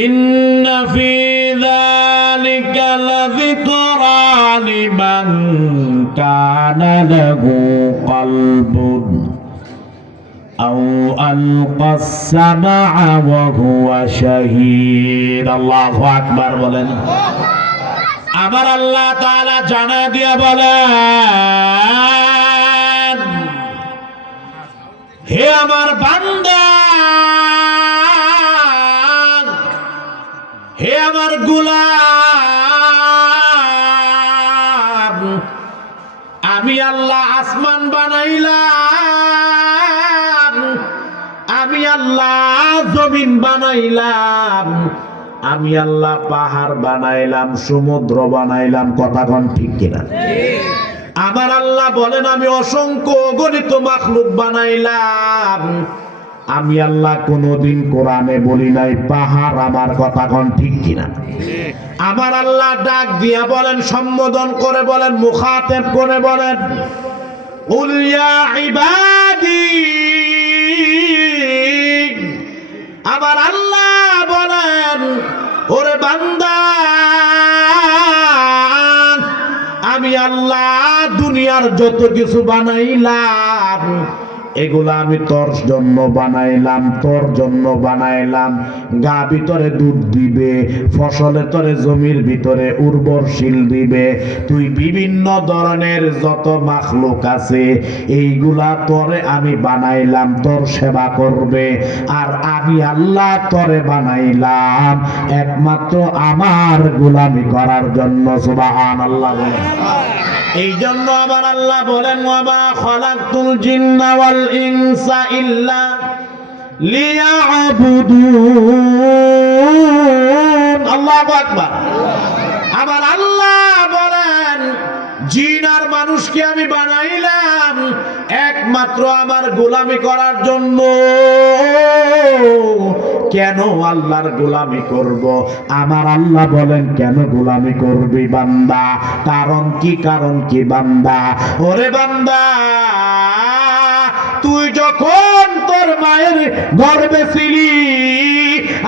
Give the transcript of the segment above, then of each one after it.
ইন্না ফি যালিকা লাযিকরা লিমান কানা লাহু কলবুন আও আলকাস সামআ ওয়া হুয়া শাহীদ। আল্লাহু আকবার বলেন। আমার আল্লাহ তাআলা জানা দিয়া বলেন, হে আমার বান্দা, হে আমার গোলাম, আমি আল্লাহ আসমান বানাইলাম, আমি আল্লাহ জমিন বানাইলাম, আমি আল্লাহ পাহাড় বানাইলাম, সমুদ্র বানাইলাম। কথা কোন ঠিক কিনা? আমার আল্লাহ বলেন, আমি অসংখ্য অগণিত মাখলুক বানাইলাম। আমি আল্লাহ কোনদিন কোরআনে বলি নাই পাহাড় আমার। কথা কোন ঠিক কিনা? আমার আল্লাহ ডাক দিয়া বলেন, সম্বোধন করে বলেন, মুখাতেব করে বলেন, কুল ইয়া ইবাদি। আমার আল্লাহ বলেন, ওরে বান্দা, আমি আল্লাহ দুনিয়ার যত কিছু বানাইলাম এগুলা আমি তোর জন্য বানাইলাম, তোর জন্য বানাইলাম। গা ভিতরে দুধ দিবে, ফসলের তরে জমির ভিতরে উর্বরশীল দিবে। তুই বিভিন্ন ধরনের যত মাখলুক আছে এইগুলা তোরে আমি বানাইলাম তোর সেবা করবে। আর আমি আল্লাহ তোরে বানাইলাম একমাত্র আমার গোলামি করার জন্য। সুবহানাল্লাহ। এই জন্য আমার আল্লাহ বলেন, ওয়ামা খালাকতুল জিন্না ওয়াল ইনসা ইল্লা লিয়াবুদুন। আল্লাহু আকবার। আমার আল্লাহ বলেন, জিন আর মানুষকে আমি বানাইলাম একমাত্র আমার গোলামি করার জন্য। কেন আল্লাহর গোলামি করব? আমার আল্লাহ বলেন, কেন গোলামি করবি বান্দা? কারণ কি? কারণ কি বান্দা? ওরে বান্দা, তুই যখন তোর মায়ের গর্ভে ছিলি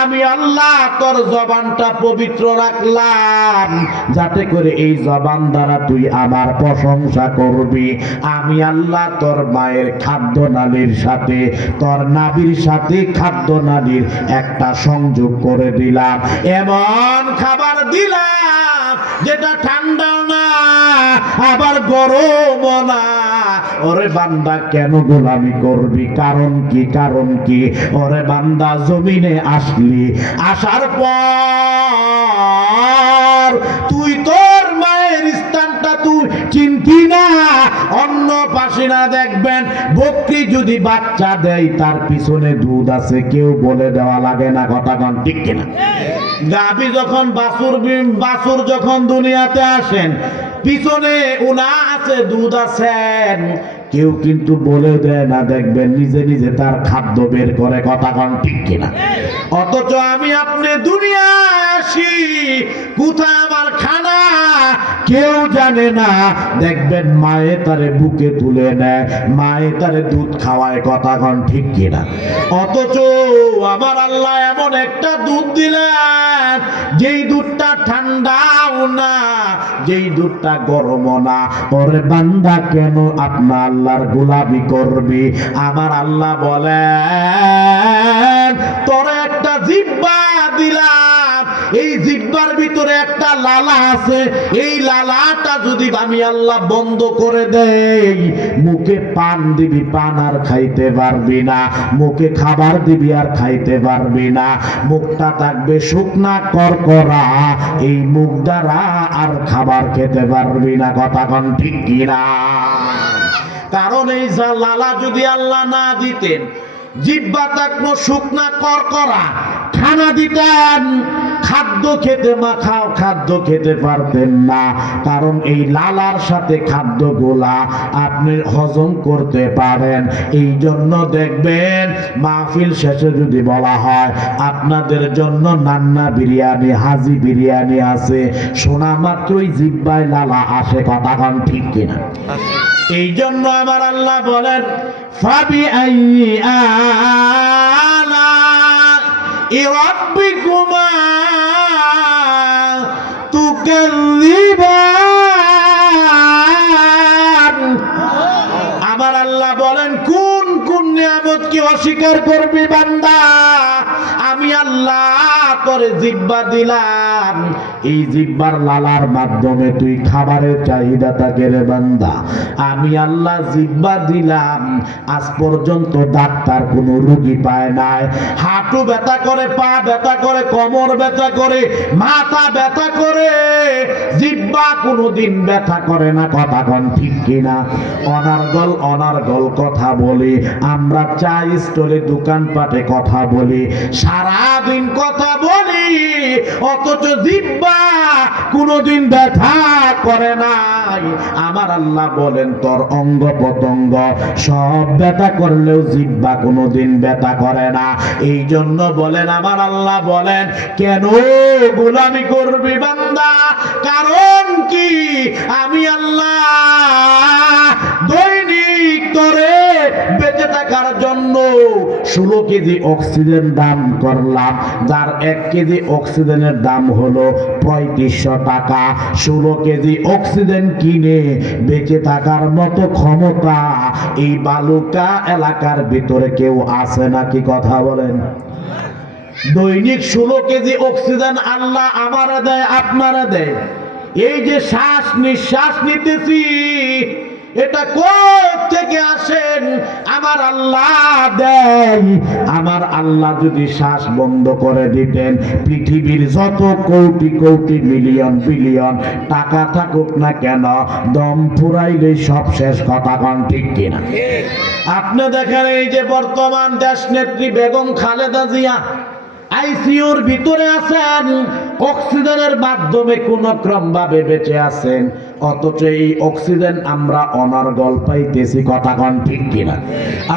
আমি আল্লাহ তোর জবানটা পবিত্র রাখলাম যাতে করে এই জবান দ্বারা তুই আমার প্রশংসা করবি। আমি আল্লাহ তোর মায়ের খাদ্য নালীর সাথে তোর নাভির সাথে খাদ্য নালীর একটা সংযোগ করে দিলাম। এমন খাবার দিলাম যেটা ঠান্ডাও না আবার গরমও না। ওরে বান্দা, কেন গোলামি করবি? কারণ কি? কারণ কি? ওরে বান্দা, জমিনে আসলি, আসার পর তুই তোর মায়ের স্থানটা তুই চিনতি না। অন্য পাশিনা দেখবেন বকরি যদি বাচ্চা দেয় তার পিছনে দুধ আছে, কেউ বলে দেওয়া লাগে না। কথা কোন ঠিক কিনা? গাভী যখন বাছুর যখন দুনিয়াতে আসেন পিছনে উনা আছে, দুধ আছেন, কেউ কিন্তু বলে দেয় না। দেখবেন নিজে নিজে তার খাদ্য বের করে। কথা কোন ঠিক কিনা? অথচ আমি আপনি দুনিয়া আসি, কোথায় আমার খানা কেউ জানে না। দেখবেন মায়ে তারে বুকে তুলে নেয়, মায়ে তারে দুধ খাওয়ায়। কথা কোন ঠিক কিনা? অথচ আমার আল্লাহ এমন একটা দুধ দিলেন যেই দুধটা ঠান্ডাও না, যেই দুধটা গরমও না। ওরে বান্দা, কেন আপনার আল্লাহর গোলামি করবি? আমার আল্লাহ বলেন, তোর একটা জিহ্বা দিলাম, এই জিহ্বার ভিতরে একটা লালা আছে। এই লালাটা যদি আমি আল্লাহ বন্ধ করে দেই, মুখে পান দিবি, পান আর খাইতে পারবি না। মুখে খাবার দিবি আর খাইতে পারবি না। মুখটা থাকবে শুকনা করকরা, এই মুখ দ্বারা আর খাবার খেতে পারবি না। কথা কোন ঠিক কিনা? কারণ এই লালা যদি আল্লাহ না দিতেন, জিহ্বা থাকলো শুকনা করকরা, খানা দিতেন, খাদ্য খেতে মাখাও খাদ্য খেতে পারতেন না। কারণ এই লালার সাথে খাদ্যগুলা আপনি হজম করতে পারেন। এই জন্য দেখবেন মাহফিল শেষে যদি বলা হয় আপনাদের জন্য নান্না বিরিয়ানি, হাজি বিরিয়ানি আছে, শোনা মাত্রই জিহ্বায় লালা আসে। কথা কোন ঠিক কিনা? এই জন্য আমার আল্লাহ বলেন, ফাবি আইয়ি আলা রাব্বিকুমা তুকাজ্জিবান। আমার আল্লাহ বলেন কোন কোন নিয়ামত কি অস্বীকার করবি বান্দা? আমি আল্লাহ তোরে জিহ্বা দিলাম, এই জিহ্বার লালার মাধ্যমে তুই খাবারের চাহিদা থাকে রে বান্দা। আমি আল্লাহ জিহ্বা দিলাম, আজ পর্যন্ত ডাক্তার কোনো রোগী পায় নাই। হাঁটু ব্যথা করে, পা ব্যথা করে, কোমর ব্যথা করে, মাথা ব্যথা করে, জিহ্বা কোনোদিন ব্যথা করে না। কথা কোন ঠিক কিনা? অনার্গল কথা বলি আমরা, চা স্টলে দোকানপাটে কথা বলি, সারাদিন কথা বলি, অথচ জিহ্বা কোনোদিন ব্যথা করে নাই। আমার আল্লাহ বলেন তোর অঙ্গ প্রত্যঙ্গ সব ব্যথা করলেও জিহ্বা কোনোদিন ব্যথা করে না। এই জন্য বলেন আমার আল্লাহ বলেন কেন গোলামি করবি বান্দা? কারণ কি? আমি আল্লাহ দৈনিক তোরে বেঁচে থাকার জন্য 16 কেজি অক্সিজেন দান করলাম, যার 1 কেজি অক্সিজেনের দাম হলো 3500 টাকা। 16 কেজি অক্সিজেন কিনে বেঁচে থাকার মতো ক্ষমতা এই বালুকা এলাকার ভিতরে কেউ আছে নাকি? কথা বলেন। দৈনিক 16 কেজি অক্সিজেন আল্লাহ আমারা দেয়, আপনারা দেয়। এই যে শ্বাস নিঃশ্বাস নিতেছি, এটা কোত্থেকে আসেন? আমার আল্লাহ দেয়। আমার আল্লাহ যদি শ্বাস বন্ধ করে দিতেন, পৃথিবীর যত কোটি কোটি মিলিয়ন বিলিয়ন টাকা থাকুক না কেন, দম ফুরাইলে সব শেষ। কথা কোন ঠিক কিনা? আপনি দেখেন এই যে বর্তমান দেশ নেত্রী বেগম খালেদা জিয়া আইসিইউর ভিতরে আছেন, অক্সিজেনের মাধ্যমে কোন ক্রম ভাবে বেঁচে আছেন, অথচ এই অক্সিজেন আমরা অনার্গল পাইতেছি। কথা কোন ঠিক কিনা?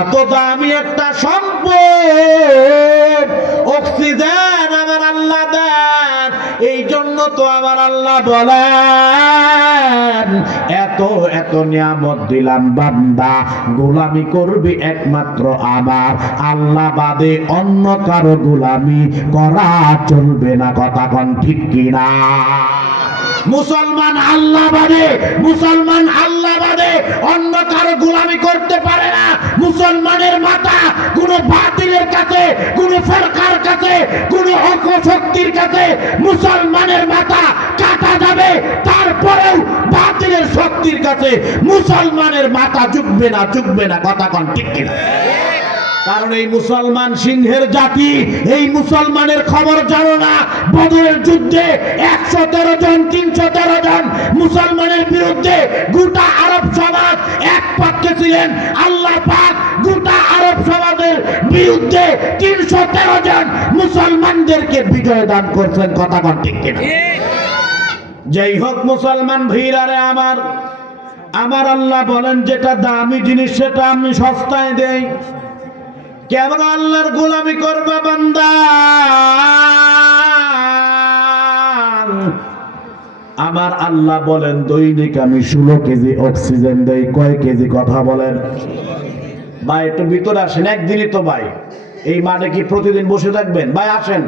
এত দামি একটা সম্পদ অক্সিজেন আমার আল্লাহ দেন। এই জন্য তো আমার আল্লাহ বলেন এত এত নিয়ামত দিলাম বান্দা, গোলামি করবি একমাত্র আমার আল্লাহ বাদে, অন্য কারো গোলামি করা চলবে না। কথা কোন ঠিক কিনা? মুসলমান আল্লাহ বাদে অন্য কারো গোলামি করতে পারে না। মুসলমানের মাথা কোনো বাতিলের কাছে, কোনো সরকার কাছে, কোনো অপশক্তির কাছে মুসলমানের মাথা কাটা যাবে, তারপরেও বাতিলের শক্তির কাছে মুসলমানের মাথা ঝুঁকবে না। কথা কোন ঠিক কিনা? কারণ এই মুসলমান সিংহের জাতি, এই মুসলমানের খবর জানো না? বদরের যুদ্ধে 113 জন 313 জন মুসলমানের বিরুদ্ধে গোটা আরব সমাজ এক পক্ষে ছিলেন। আল্লাহ পাক গোটা আরব সমাজের বিরুদ্ধে 313 জন মুসলমানদেরকে বিজয় দান করছেন। কথা কোন ঠিক কিনা? যেই হোক মুসলমান ভাইরারে আমার আল্লাহ বলেন যেটা দামি জিনিস সেটা আমি সস্তায় দেই। কেমন আল্লাহর গোলামি করবে বান্দা? আমার আল্লাহ বলেন দৈনিক আমি 16 কেজি অক্সিজেন দেই। কয় কেজি? কথা বলেন ভাই, একটু ভিতরে আসেন। একদিনই তো ভাই, এই মাঠে কি প্রতিদিন বসে থাকবেন? ভাই আসেন,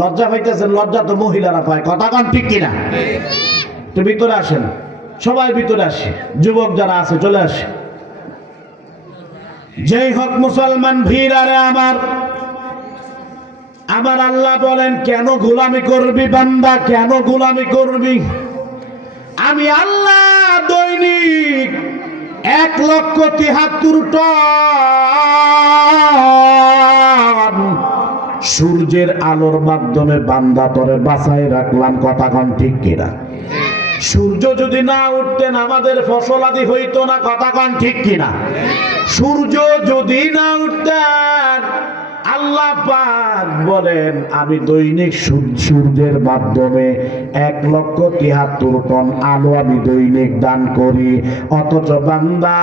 লজ্জা পাইতেছেন? লজ্জা তো মহিলারা পায়। কথা কোন ঠিক কিনা? একটু ভিতরে আসেন, সবাই ভিতরে আসে, যুবক যারা আছে চলে আসে। যেই হোক মুসলমান ভাইরারে আমার আল্লাহ বলেন কেন গোলামি করবি বান্দা? কেন গোলামি করবি? আমি আল্লাহ দৈনিক 1,73,000 টন সূর্যের আলোর মাধ্যমে বান্দা তরে বাঁচাই রাখলাম। কথা কোন ঠিক কিনা? সূর্য যদি না উঠতেন আমাদের ফসল আদি হইতো না। কথা কোন ঠিক কিনা? সূর্য যদি না উঠতেন, আল্লাহ পাক বলেন আমি দৈনিক সূর্যের মাধ্যমে 1,73,000 টন আলো আমি দৈনিক দান করি। অথচ বান্দা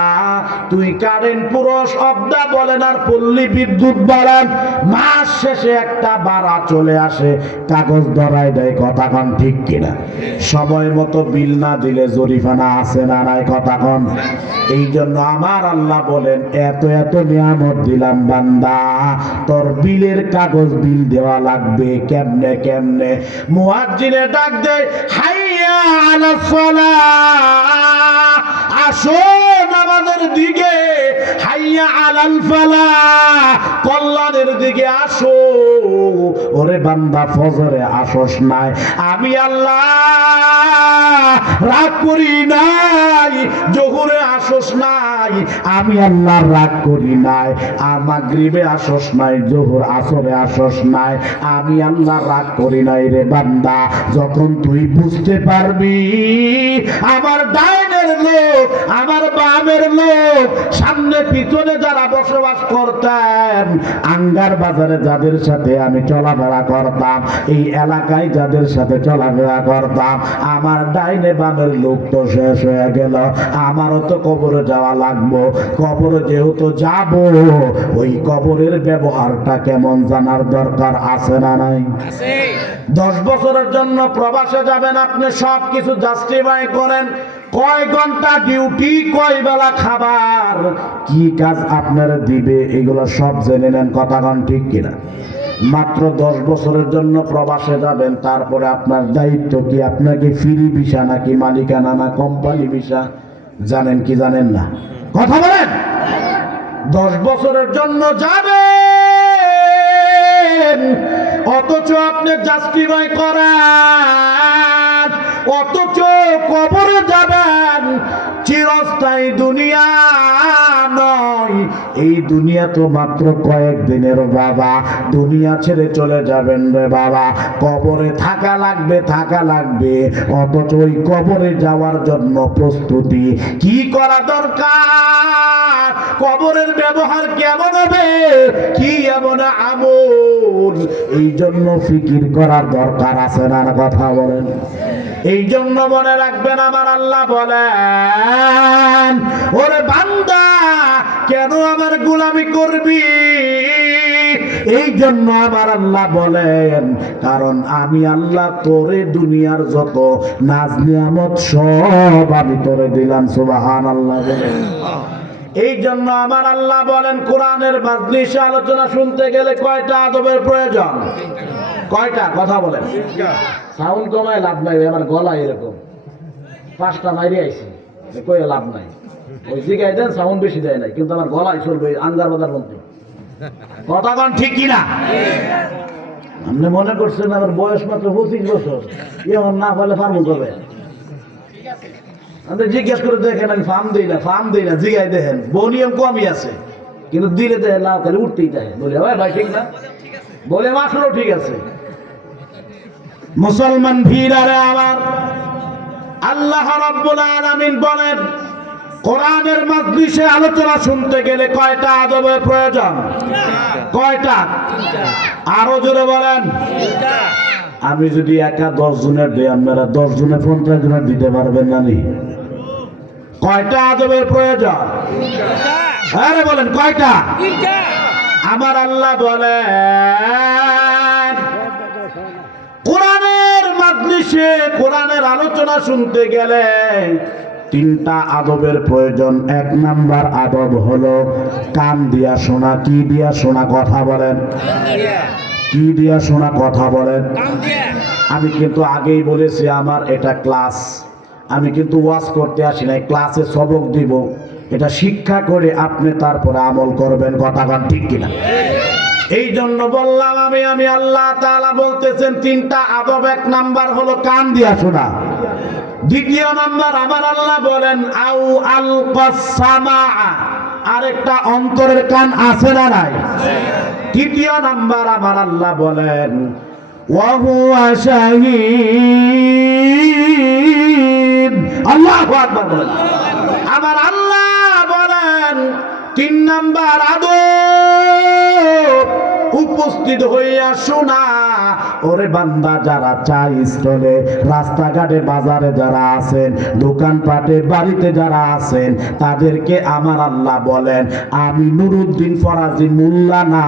তুই কারেন্ট পুরো শব্দা বলেন আর পল্লী বিদ্যুৎ বলেন, মাস শেষে একটা ভাড়া চলে আসে, কাগজ ধরায় দেয়। কথা কন ঠিক কিনা? সময় মতো বিল না দিলে জরিমানা আছে না নাই? কথা কন। এই জন্য আমার আল্লাহ বলেন, এত এত নিয়ামত দিলাম বান্দা, তোর বিলের কাগজ বিল দেওয়া লাগবে। কেমনে কেমনে? মুয়াজ্জিনে ডাক দেয়, হাইয়া আলাস সালাহ, আসো নামাজের দিকে, হাইয়া আলাল ফালাহ, কল্যাণের দিকে আসো। ওরে বান্দা, ফজরে আসস নাই, আমি আল্লাহ রাগ করি নাই। জোহরে আসস নাই, আমি আল্লাহ রাগ করি নাই। মাগরিবে আসস নাই, জোহর আসরে আসস নাই, আমি আল্লাহ রাগ করি নাই। রে বান্দা, যখন তুই বুঝতে পারবি আমার ডাইনের লোক, আমার বামের লোক, সামনে পিছনে যারা বসবাস করতেন, আঙ্গার বাজারে যাদের সাথে আমি চলাফেরা করতাম, এই এলাকায় যাদের সাথে চলাফেরা করতাম, আমার ডাইনে বামের লোক তো শেষ হয়ে গেল। আমারও তো কবরে যাওয়া লাগবো। কবরে যেহেতু যাব, ওই কবরের ব্যবহারটা কেমন জানার দরকার আছে না নাই? 10 বছরের জন্য প্রবাসে যাবেন, আপনি সব কিছু জাস্টিফাই করেন। কয় ঘন্টা ডিউটি, কয় বেলা খাবার, কি কাজ আপনারা দিবে, এগুলো সব জেনে নেন। কথা কন ঠিক কিনা? মাত্র 10 বছরের জন্য প্রবাসে যাবেন, তারপরে আপনার দায়িত্ব কি? আপনাকে ফ্রি ভিসা নাকি মালিকানা না কোম্পানি ভিসা? জানেন কি জানেন না? কথা বলেন। 10 বছরের জন্য যাবেন, অথচ আপনি জাস্টিফাই করেন, অথচ কবরে যাবেন। চিরস্থায়ী দুনিয়া নয়, এই দুনিয়া তো মাত্র কয়েকদিনের বাবা। দুনিয়া ছেড়ে চলে যাবেন রে বাবা, কবরে থাকা লাগবে, থাকা লাগবে। অথচ ওই কবরে যাওয়ার জন্য প্রস্তুতি কি করা দরকার? কবরের ব্যবহার কেমন হবে, কি এমন আমল, এই জন্য ফিকির করার দরকার আছে না? কথা বলেন। এই জন্য মনে রাখবেন, আমার আল্লাহ বলেন, ওরে বান্দা, কেন আমার গোলামি করবি? এই জন্য আমার আল্লাহ বলেন, কারণ আমি আল্লাহ তোরে দুনিয়ার যত নাজ নিয়ামত সব আমি তোরে দিলাম। সুবহানাল্লাহ বলেন। এই জন্য আমার আল্লাহ বলেন, কোরআনের মাজলিসে আলোচনা শুনতে গেলে কয়টা আদবের প্রয়োজন? কয়টা? কথা বলেন। সাউন্ড কমায় লাভ নাই, আমার গলা এরকম 5টা মাইরে আইছি, কই লাভ নাই। ওই জিগাই দেন, সাউন্ড বেশি দেয় নাই, কিন্তু আমার গলায় চলবে আঙ্গার বাজার মধ্যে। কথা কন ঠিক কিনা? আপনি মনে করছেন আমার বয়স মাত্র 25 বছর, এমন না পারলে ফার্ম করবে? আপনি জিজ্ঞেস করে দেখেন, আমি ফার্ম দিই না, ফার্ম দিই না, জিগাই দেখেন, বনিয়ম কমই আছে, কিন্তু দিলে দেখেন লাভ, তাহলে উঠতেই থাকে। বলে ভাই ঠিক না, বলে মাসলো ঠিক আছে। মুসলমান ভিড়ারে আমার, আল্লাহ রাব্বুল আলামিন বলেন, কোরআনের মাজলিসে আলোচনা শুনতে গেলে কয়টা আদবের প্রয়োজন? কয়টা? আরো জোরে বলেন। আমি যদি একা 10 জনের দিই, আপনারা 10 জনে 50 জনের দিতে পারবেন না? কয়টা আদবের প্রয়োজন? আরে বলেন কয়টা? আমার আল্লাহ বলেন, কোরআনের মাজলিসে কোরআনের আলোচনা শুনতে গেলে 3টা আদবের প্রয়োজন। 1 নাম্বার আদব হলো কান দিয়া শোনা। কি দিয়া শোনা? কথা বলেন। কি দিয়া শোনা? কথা বলেন। আমি কিন্তু আগেই বলেছি, আমার এটা ক্লাস, আমি কিন্তু ওয়াজ করতে আসি নাই, ক্লাসে সবক দিব। এটা শিক্ষা করে আপনি তারপরে আমল করবেন। কথা বলেন ঠিক কিনা? এই জন্য বললাম, আমি আল্লাহ তাআলা বলতেছেন 3টা আদব। 1 নাম্বার হলো কান দিয়া শোনা। 2 নাম্বার আমার আল্লাহ বলেন, আউ আলকাস সামা, আরেকটা অন্তরের কান আছে না নাই? 3 নাম্বার আমার আল্লাহ বলেন, ওয়া হুয়া শাহীদ। আল্লাহু আকবার বলেন। আমার আল্লাহ বলেন, 3 নাম্বার আদব উপস্থিত হইয়া শোনা। ওরে বান্দা, যারা চা স্টলে, রাস্তাঘাটে, বাজারে যারা আছেন, দোকানপাটে, বাড়িতে যারা আছেন, তাদেরকে আমার আল্লাহ বলেন, আমি নুরুদ্দিন ফরাজি মোল্লা না,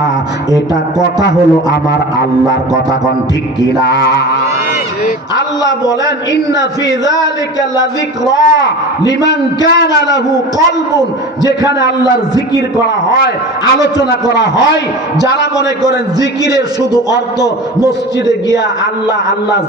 এটা কথা হলো আমার আল্লাহর কথা। কোন ঠিক কিনা? আল্লাহ বলেন, ইন্না ফি যালিকা লাযিকরা লিমান কানা লাহু কলবুন। যেখানে আল্লাহর জিকির করা হয়, আলোচনা করা হয়, যারা মনে করেন জিকিরের শুধু অর্থ মসজিদে গিয়া আল্লাহ আল্লাহ